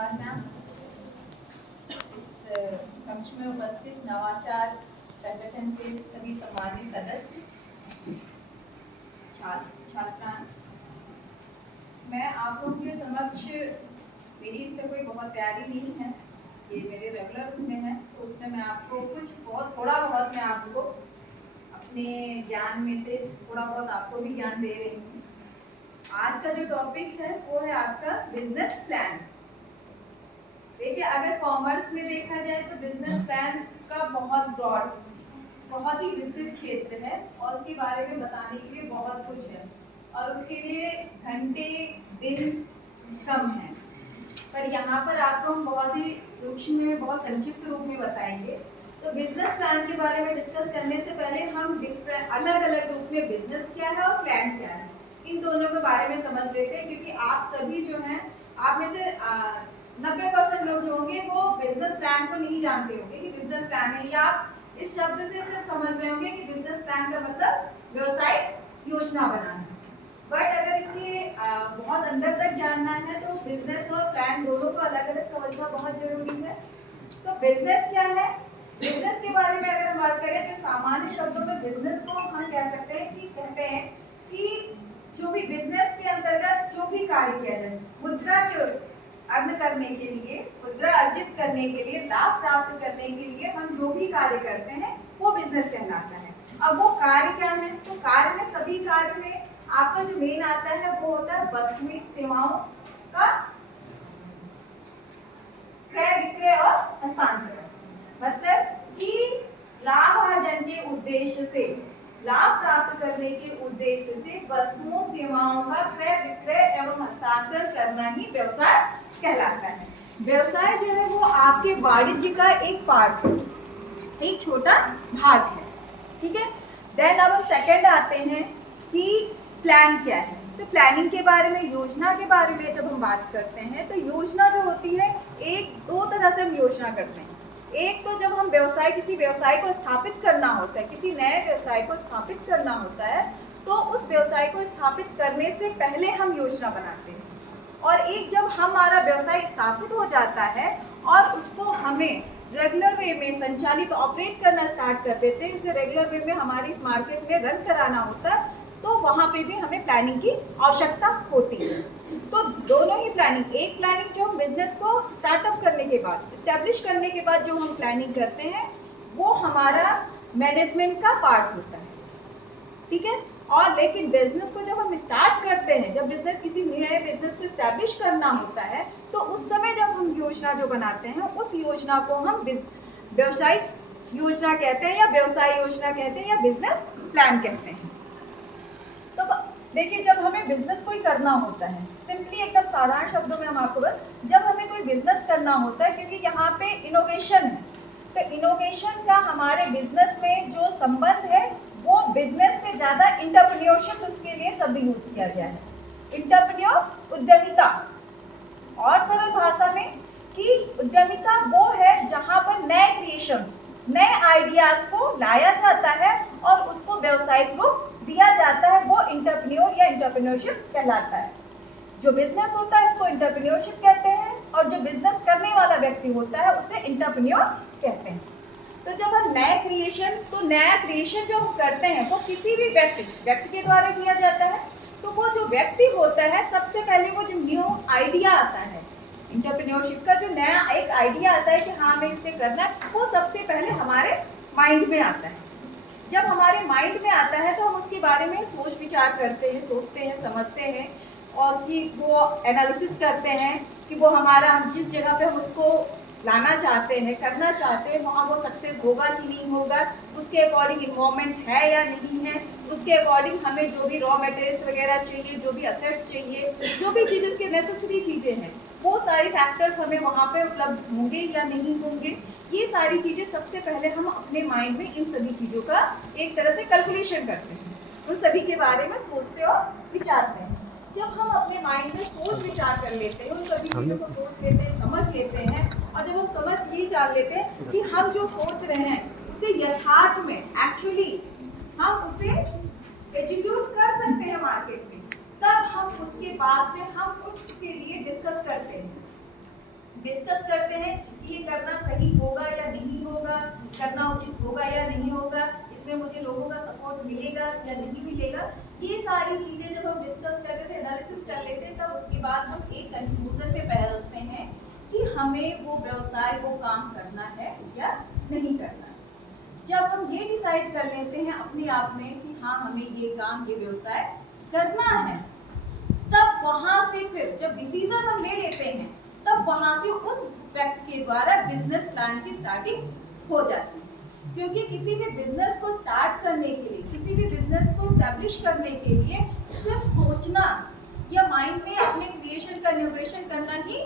धन्यवाद मैम। इस मंच में उपस्थित नवाचार संगठन के सभी सम्मानित सदस्य, छात्राएं, मैं आप लोगों के समक्ष, मेरी इसमें कोई बहुत तैयारी नहीं है, ये मेरे रेगुलर उसमें है, तो उसमें मैं आपको कुछ थोड़ा बहुत मैं आपको अपने ज्ञान में से थोड़ा बहुत आपको भी ज्ञान दे रही हूँ। आज का जो टॉपिक है वो है आपका बिजनेस प्लान। देखिए, अगर कॉमर्स में देखा जाए तो बिजनेस प्लान का बहुत ब्रॉड, बहुत ही विस्तृत क्षेत्र है और उसके बारे में बताने के लिए बहुत कुछ है और उसके लिए घंटे दिन कम है, पर यहाँ पर आपको हम बहुत ही सूक्ष्म में, बहुत संक्षिप्त रूप में बताएंगे। तो बिजनेस प्लान के बारे में डिस्कस करने से पहले हम अलग अलग रूप में बिजनेस क्या है और प्लान क्या है, इन दोनों के बारे में समझ लेते हैं, क्योंकि आप सभी जो हैं, आप में से 90% लोग जो होंगे वो बिजनेस प्लान को नहीं जानते होंगे कि बिजनेस प्लान है, या आप इस शब्द से सिर्फ समझ रहे होंगे कि बिजनेस प्लान का मतलब व्यवसायिक योजना बनाना। बट अगर इसके बहुत अंदर तक जानना है तो बिजनेस और प्लान दोनों को अलग अलग समझना बहुत जरूरी है। तो बिजनेस क्या है? बिजनेस के बारे में अगर हम बात करें तो सामान्य शब्दों में बिजनेस को हम कह सकते हैं कि जो भी बिजनेस के अंतर्गत जो भी कार्य किया जाए, मुद्रा के अर्न करने के लिए, मुद्रा अर्जित करने के लिए, लाभ प्राप्त करने के लिए हम जो भी कार्य करते हैं वो बिजनेस कहलाता है। अब वो कार्य क्या है? तो कार्य में, सभी कार्य में आपका जो मेन आता है वो होता है वस्तुएं सेवाओं का क्रय विक्रय और हस्तांतरण। मतलब कि लाभ अर्जन के उद्देश्य से, लाभ प्राप्त करने के उद्देश्य से वस्तुओं सेवाओं का क्रय विक्रय एवं हस्तांतरण करना ही व्यवसाय कहलाता है। व्यवसाय जो है वो आपके वाणिज्य का एक पार्ट है, एक छोटा भाग है, ठीक है। देन अब हम सेकंड आते हैं कि प्लान क्या है। तो प्लानिंग के बारे में, योजना के बारे में जब हम बात करते हैं तो योजना जो होती है, एक दो तरह से हम योजना करते हैं। एक तो जब हम किसी व्यवसाय को स्थापित करना होता है, किसी नए व्यवसाय को स्थापित करना होता है, तो उस व्यवसाय को स्थापित करने से पहले हम योजना बनाते हैं। और एक जब हमारा व्यवसाय स्थापित हो जाता है और उसको हमें रेगुलर वे में संचालित ऑपरेट करना स्टार्ट कर देते हैं, उसे रेगुलर वे में हमारी इस मार्केट में रन कराना होता है, तो वहाँ पे भी हमें प्लानिंग की आवश्यकता होती है। तो दोनों ही प्लानिंग, एक प्लानिंग जो हम बिजनेस को स्टार्टअप करने के बाद, इस्टेब्लिश करने के बाद जो हम प्लानिंग करते हैं वो हमारा मैनेजमेंट का पार्ट होता है, ठीक है। और लेकिन बिजनेस को जब हम स्टार्ट करते हैं, जब किसी नए बिजनेस को इस्टेब्लिश करना होता है, तो उस समय जब हम योजना जो बनाते हैं उस योजना को हम व्यवसायिक योजना कहते हैं, या व्यवसाय योजना कहते हैं, या बिजनेस प्लान कहते हैं। तो देखिए, जब हमें बिजनेस कोई करना होता है, सिंपली एकदम साधारण शब्दों में हम आपको जब हमें कोई बिजनेस करना होता है, क्योंकि यहाँ पे इनोवेशन है, तो इनोवेशन का हमारे बिजनेस में जो संबंध है वो बिजनेस से ज्यादा एंटरप्रेन्योरशिप, उसके लिए शब्द यूज किया गया है, एंटरप्रेन्योर, उद्यमिता। और सरल भाषा में कि उद्यमिता वो है जहां पर नए क्रिएशन, नए आइडियाज को लाया जाता है और उसको व्यावसायिक रूप दिया जाता है, वो एंटरप्रेन्योर या एंटरप्रेन्योरशिप कहलाता है। जो बिजनेस होता है इसको एंटरप्रेन्योरशिप कहते हैं, और जो बिजनेस करने वाला व्यक्ति होता है उसे एंटरप्रेन्योर कहते हैं। तो जब हम नया क्रिएशन जो हम करते हैं वो किसी भी व्यक्ति के द्वारा किया जाता है, तो वो जो व्यक्ति होता है, सबसे पहले वो जो न्यू आइडिया आता है, एंटरप्रेन्योरशिप का जो नया एक आइडिया आता है कि हाँ हमें इस पे करना है, वो सबसे पहले हमारे माइंड में आता है। जब हमारे माइंड में आता है तो हम उसके बारे में सोच विचार करते हैं, सोचते हैं, समझते हैं, और कि वो एनालिसिस करते हैं कि वो हमारा, हम जिस जगह पे हम उसको लाना चाहते हैं, करना चाहते हैं, वहाँ वो सक्सेस होगा कि नहीं होगा, उसके अकॉर्डिंग इन्वॉल्वमेंट है या नहीं है, उसके अकॉर्डिंग हमें जो भी रॉ मटेरियल्स वगैरह चाहिए, जो भी असेट्स चाहिए, जो भी चीज़ उसके नेसेसरी चीज़ें हैं, वो सारी फैक्टर्स हमें वहाँ पे उपलब्ध होंगे या नहीं होंगे, ये सारी चीज़ें सबसे पहले हम अपने माइंड में इन सभी चीज़ों का एक तरह से कैलकुलेशन करते हैं, उन सभी के बारे में सोचते और विचारते हैं। जब हम अपने माइंड में सोच विचार कर लेते हैं, उन सभी चीज़ों को सोच लेते हैं, समझ लेते हैं, और जब हम समझ ये जान लेते हैं कि हम जो सोच रहे हैं उसे यथार्थ में, एक्चुअली हम उसे एग्जीक्यूट कर सकते हैं मार्केट में, तब हम उसके बाद से हम उसके लिए डिस्कस करते हैं। डिस्कस करते हैं कि ये करना सही होगा या नहीं होगा, करना उचित होगा या नहीं होगा, इसमें मुझे लोगों का सपोर्ट मिलेगा या नहीं मिलेगा। ये सारी चीज़ें जब हम डिस्कस करते थे, एनालिसिस कर लेते हैं, तब उसके बाद हम एक कंक्लूजन पे पहुंचते हैं कि हमें वो व्यवसाय, वो काम करना है या नहीं करना है। जब हम ये डिसाइड कर लेते हैं अपने आप में कि हाँ हमें ये काम, ये व्यवसाय करना है, तब वहाँ से फिर जब डिसीजन हम ले लेते हैं, तब वहाँ से उस व्यक्ति के द्वारा बिजनेस प्लान की स्टार्टिंग हो जाती है। क्योंकि किसी भी बिजनेस को स्टार्ट करने के लिए, किसी भी बिजनेस को स्टैब्लिश करने के लिए सिर्फ सोचना या माइंड में अपने क्रिएशन का इनोवेशन करना ही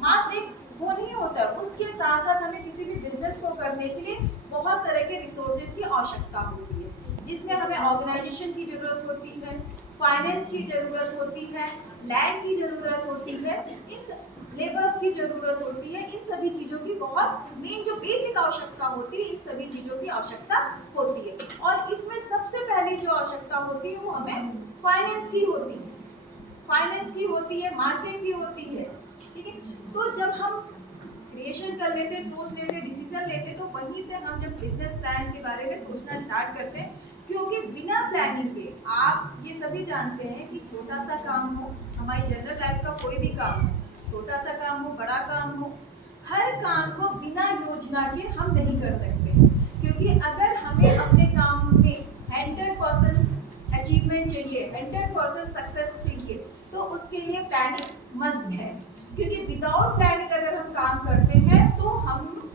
मात्र एक वो नहीं होता है। उसके साथ साथ हमें किसी भी बिजनेस को करने के लिए बहुत तरह के रिसोर्सेज की आवश्यकता होती है, जिसमें हमें ऑर्गेनाइजेशन की जरूरत होती है, फाइनेंस की जरूरत होती है, लैंड की जरूरत होती है, इन लेबर्स की जरूरत होती है। इन सभी चीज़ों की बहुत मेन जो बेसिक आवश्यकता होती है, इन सभी चीज़ों की आवश्यकता होती है। और इसमें सबसे पहले जो आवश्यकता होती है वो हमें फाइनेंस की होती है, फाइनेंस की होती है, मार्केट की होती है। ठीक है, तो जब हम क्रिएशन कर लेते, सोच लेते, डिसीजन लेते, तो वहीं से हम जब बिजनेस प्लान के बारे में सोचना स्टार्ट करते हैं, क्योंकि बिना प्लानिंग के आप ये सभी जानते हैं कि छोटा सा काम हो, हमारी जनरल लाइफ का कोई भी काम हो, छोटा सा काम हो, बड़ा काम हो, हर काम को बिना योजना के हम नहीं कर सकते। क्योंकि अगर हमें अपने काम में 100% अचीवमेंट चाहिए, 100% सक्सेस चाहिए, तो उसके लिए प्लानिंग मस्ट है। क्योंकि विदाउट प्लानिंग अगर हम काम करते हैं तो हम